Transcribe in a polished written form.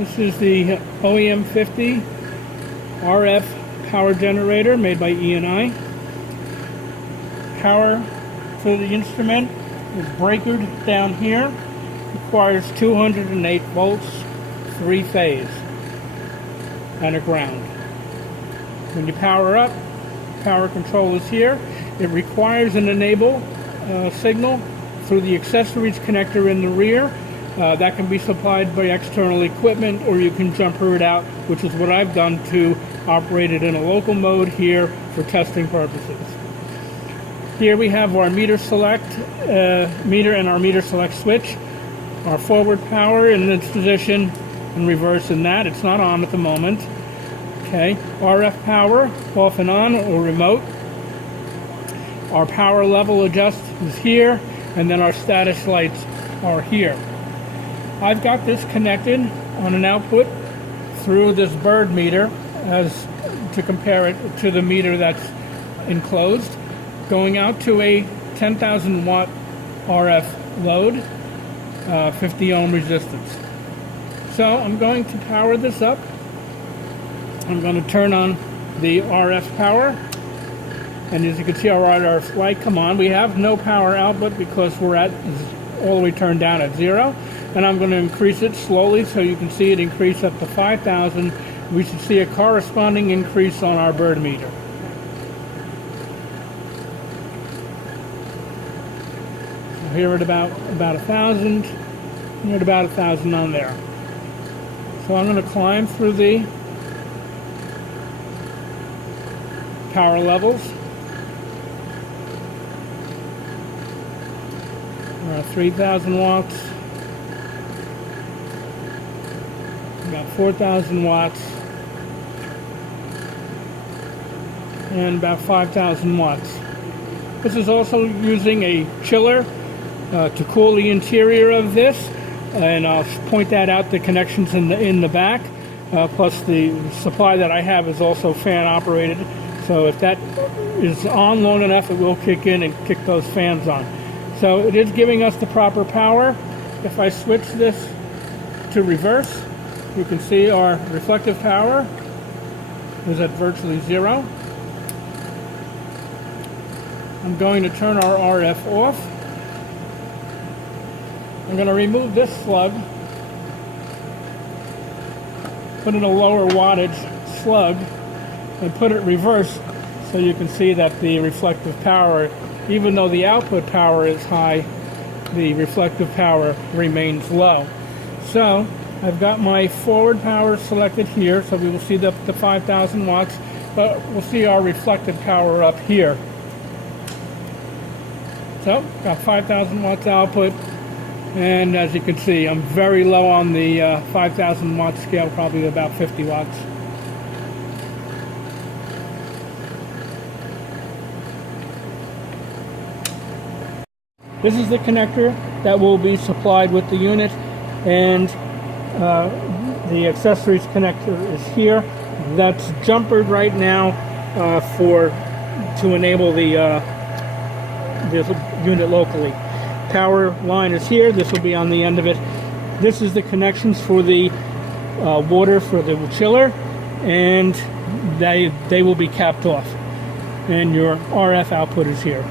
This is the OEM-50 RF power generator made by ENI. Power for the instrument is breakered down here. Requires 208 volts, 3-phase, and a ground. When you power up, power control is here. It requires an enable signal through the accessories connector in the rear. That can be supplied by external equipment, or you can jumper it out, which is what I've done to operate it in a local mode here for testing purposes. Here we have our meter select meter and our meter select switch. Our forward power in this position and reverse in that. It's not on at the moment. Okay, RF power off and on or remote. Our power level adjust is here, and then our status lights are here. I've got this connected on an output through this bird meter as to compare it to the meter that's enclosed, going out to a 10,000 watt RF load, 50 ohm resistance. So I'm going to power this up. I'm going to turn on the RF power, and as you can see, our RF light come on. We have no power output because we're at all the way turned down at 0, and I'm going to increase it slowly so you can see it increase up to 5,000. We should see a corresponding increase on our bird meter. So here at about 1,000, and at about 1,000 on there. So I'm going to climb through the power levels. We're at 3,000 watts, about 4,000 watts, and about 5,000 watts. This is also using a chiller to cool the interior of this, and I'll point that out, the connections in the back, plus the supply that I have is also fan operated, so if that is on long enough, it will kick in and kick those fans on. So it is giving us the proper power. If I switch this to reverse, you can see our reflective power is at virtually 0. I'm going to turn our RF off. I'm going to remove this slug, put in a lower wattage slug, and put it reverse so you can see that the reflective power, even though the output power is high, the reflective power remains low. So I've got my forward power selected here, so we will see the 5,000 watts, but we'll see our reflective power up here. So got 5,000 watts output, and as you can see, I'm very low on the 5,000 watt scale, probably about 50 watts. This is the connector that will be supplied with the unit, and the accessories connector is here. That's jumpered right now to enable the unit locally. Power line is here. This will be on the end of it. This is the connections for the water for the chiller, and they will be capped off. And your RF output is here.